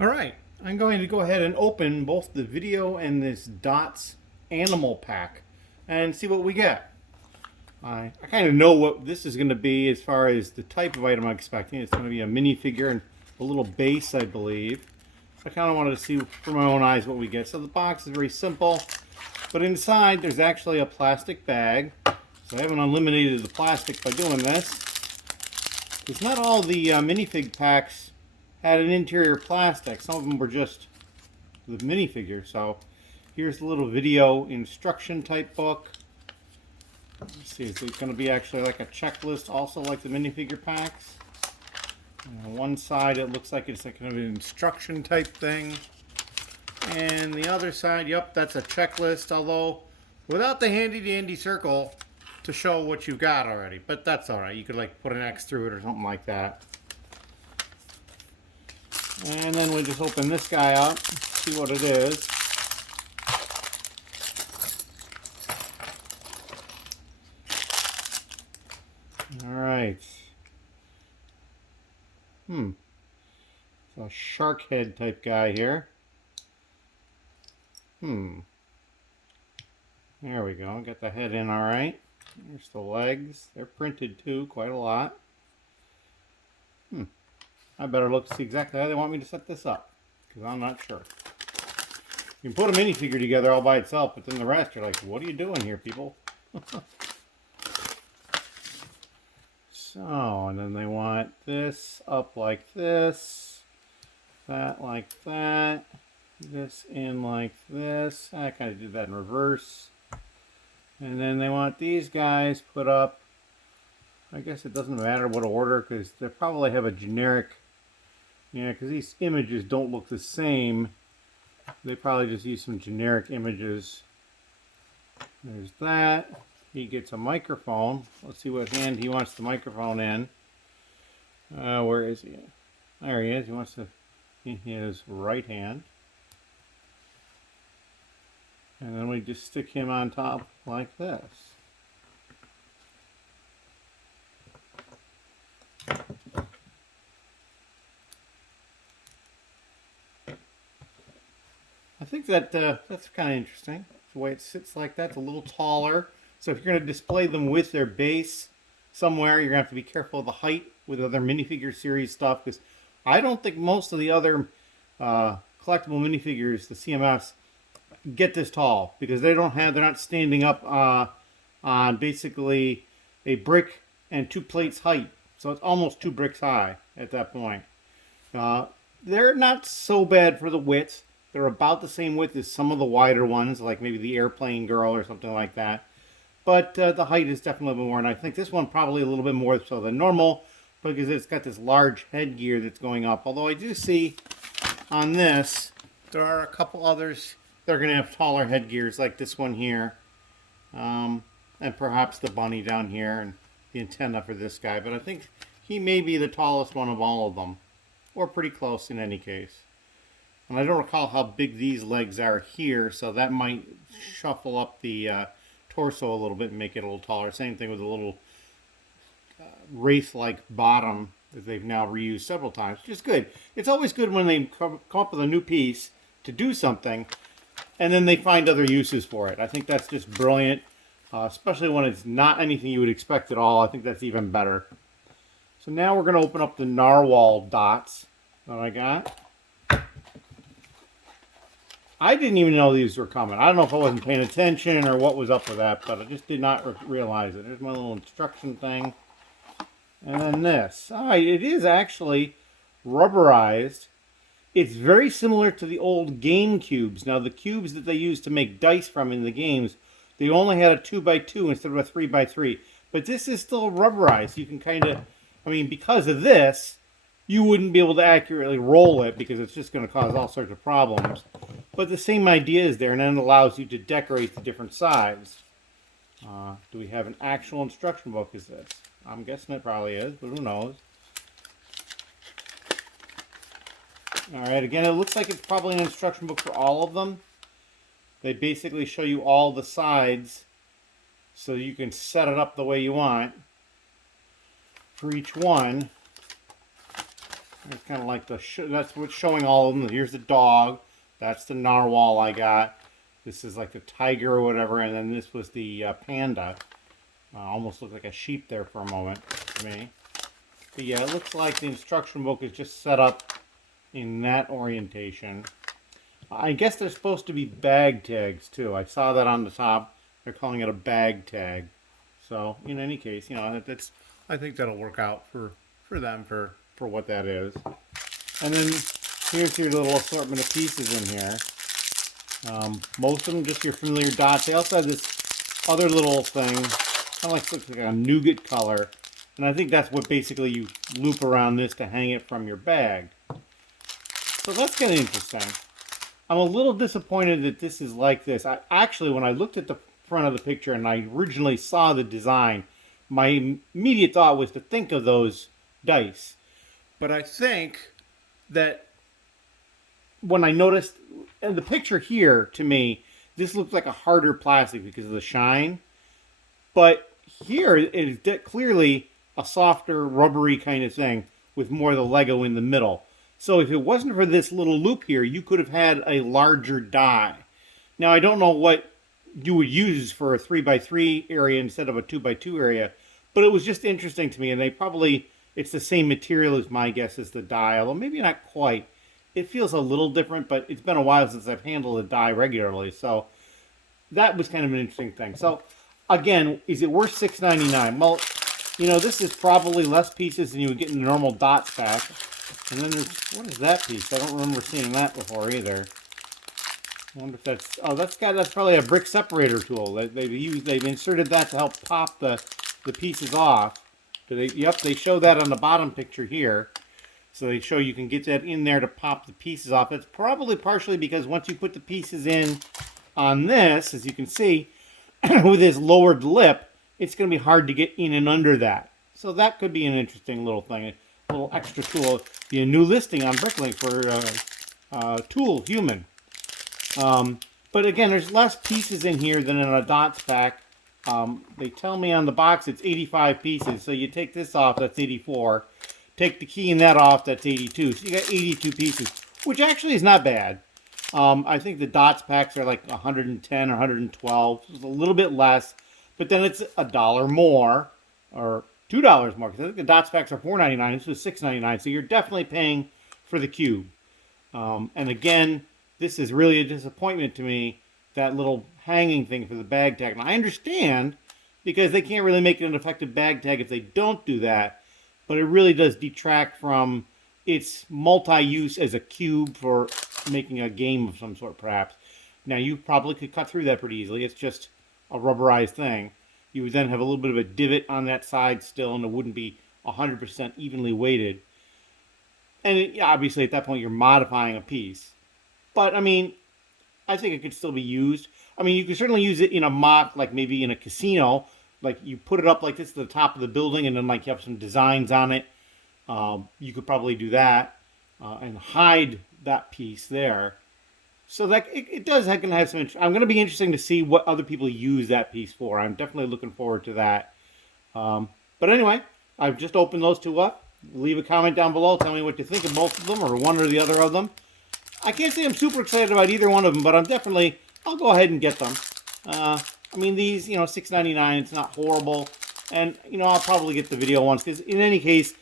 All right, I'm going to go ahead and open both the Vidiyo and this DOTS animal pack and see what we get. I kind of know what this is going to be as far as the type of item I'm expecting. It's going to be a minifigure and a little base, I believe. So I kind of wanted to see for my own eyes what we get. So the box is very simple, but inside there's actually a plastic bag. So I haven't eliminated the plastic by doing this. Because not all the minifig packs had an interior plastic. Some of them were just the minifigure. So here's the little video instruction type book. Let's see, is it going to be actually like a checklist, also like the minifigure packs? On one side it looks like it's like kind of an instruction type thing. And the other side, yep, that's a checklist, although without the handy dandy circle to show what you've got already. But that's alright, you could like put an X through it or something like that. And then we just open this guy up, see what it is. Alright. It's a shark head type guy here. There we go, got the head in alright. There's the legs. They're printed too, quite a lot. I better look to see exactly how they want me to set this up, because I'm not sure. You can put a minifigure together all by itself, but then the rest are like, what are you doing here, people? So, and then they want this up like this, that like that, this in like this. I kind of did that in reverse. And then they want these guys put up, I guess it doesn't matter what order, because they probably have a generic, yeah, because these images don't look the same. They probably just use some generic images. There's that. He gets a microphone. Let's see what hand he wants the microphone in. Where is he? There he is. He wants to in his right hand. And then we just stick him on top like this. I think that that's kind of interesting. The way it sits like that, it's a little taller. So if you're going to display them with their base somewhere, you're going to have to be careful of the height with other minifigure series stuff, because I don't think most of the other collectible minifigures, the CMFs, get this tall, because they're not standing up on basically a brick and 2 plates height. So it's almost 2 bricks high at that point. They're not so bad for the width. They're about the same width as some of the wider ones, like maybe the Airplane Girl or something like that. But the height is definitely more, and I think this one probably a little bit more so than normal, because it's got this large headgear that's going up. Although I do see on this, there are a couple others that are going to have taller headgears, like this one here. And perhaps the bunny down here, and the antenna for this guy. But I think he may be the tallest one of all of them, or pretty close in any case. And I don't recall how big these legs are here, so that might shuffle up the torso a little bit and make it a little taller. Same thing with the little wraith-like bottom that they've now reused several times, which is good. It's always good when they come up with a new piece to do something, and then they find other uses for it. I think that's just brilliant, especially when it's not anything you would expect at all. I think that's even better. So now we're going to open up the Narwhal dots that I got. I didn't even know these were coming. I don't know if I wasn't paying attention or what was up with that, but I just did not realize it. There's my little instruction thing. And then this. All right, it is actually rubberized. It's very similar to the old game cubes. Now, the cubes that they used to make dice from in the games, they only had a 2x2 instead of a 3x3. But this is still rubberized. You can kind of, I mean, because of this, you wouldn't be able to accurately roll it, because it's just going to cause all sorts of problems. But the same idea is there, and then it allows you to decorate the different sides. Do we have an actual instruction book as this? I'm guessing it probably is, but who knows? Alright, again, it looks like it's probably an instruction book for all of them. They basically show you all the sides so you can set it up the way you want for each one. It's kind of like that's what's showing all of them. Here's the dog. That's the narwhal I got. This is like the tiger or whatever, and then this was the panda. Almost looked like a sheep there for a moment to me. But yeah, it looks like the instruction book is just set up in that orientation. I guess they're supposed to be bag tags too. I saw that on the top. They're calling it a bag tag. So in any case, you know, I think that'll work out for them for what that is. And then here's your little assortment of pieces in here. Most of them just your familiar dots. They also have this other little thing, kind of looks like a nougat color. And I think that's what basically you loop around this to hang it from your bag. So that's kind of interesting. I'm a little disappointed that this is like this. Actually, when I looked at the front of the picture and I originally saw the design, my immediate thought was to think of those dice. But I think that when I noticed, and the picture here, to me, this looks like a harder plastic because of the shine. But here, it is clearly a softer, rubbery kind of thing with more of the Lego in the middle. So if it wasn't for this little loop here, you could have had a larger die. Now, I don't know what you would use for a 3x3 area instead of a 2x2 area, but it was just interesting to me, and it's the same material as my guess as the die, although maybe not quite. It feels a little different, but it's been a while since I've handled a die regularly, so that was kind of an interesting thing. So, again, is it worth $6.99? Well, you know, this is probably less pieces than you would get in the normal dots pack. And then there's, what is that piece? I don't remember seeing that before either. I wonder if that's probably a brick separator tool. They've inserted that to help pop the pieces off. They show that on the bottom picture here. So they show you can get that in there to pop the pieces off. It's probably partially because once you put the pieces in on this, as you can see, with this lowered lip, it's going to be hard to get in and under that. So that could be an interesting little thing, a little extra tool. Be a new listing on Bricklink for Tool Human. But again, there's less pieces in here than in a dots pack. They tell me on the box it's 85 pieces. So you take this off, that's 84. Take the key in that off, that's 82. So you got 82 pieces, which actually is not bad. I think the dots packs are like 110 or 112. So it's a little bit less, but then it's $1 more or $2 more. Because I think the dots packs are $4.99. This was $6.99. So you're definitely paying for the cube. And again, this is really a disappointment to me, that little hanging thing for the bag tag. And I understand, because they can't really make it an effective bag tag if they don't do that. But it really does detract from its multi-use as a cube for making a game of some sort, perhaps. Now, you probably could cut through that pretty easily. It's just a rubberized thing. You would then have a little bit of a divot on that side still, and it wouldn't be 100% evenly weighted. And obviously, at that point, you're modifying a piece. But, I mean, I think it could still be used. I mean, you could certainly use it in a mock, like maybe in a casino. Like, you put it up like this to the top of the building, and then, like, you have some designs on it. You could probably do that and hide that piece there. So that it does can have some interest. I'm going to be interesting to see what other people use that piece for. I'm definitely looking forward to that. But anyway, I've just opened those two up. Leave a comment down below. Tell me what you think of both of them, or one or the other of them. I can't say I'm super excited about either one of them, but I'll go ahead and get them. I mean, these, you know, $6.99, it's not horrible. And, you know, I'll probably get the video ones, because in any case,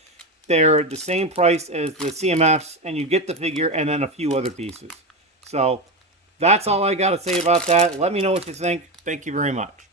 they're the same price as the CMFs, and you get the figure and then a few other pieces. So that's all I got to say about that. Let me know what you think. Thank you very much.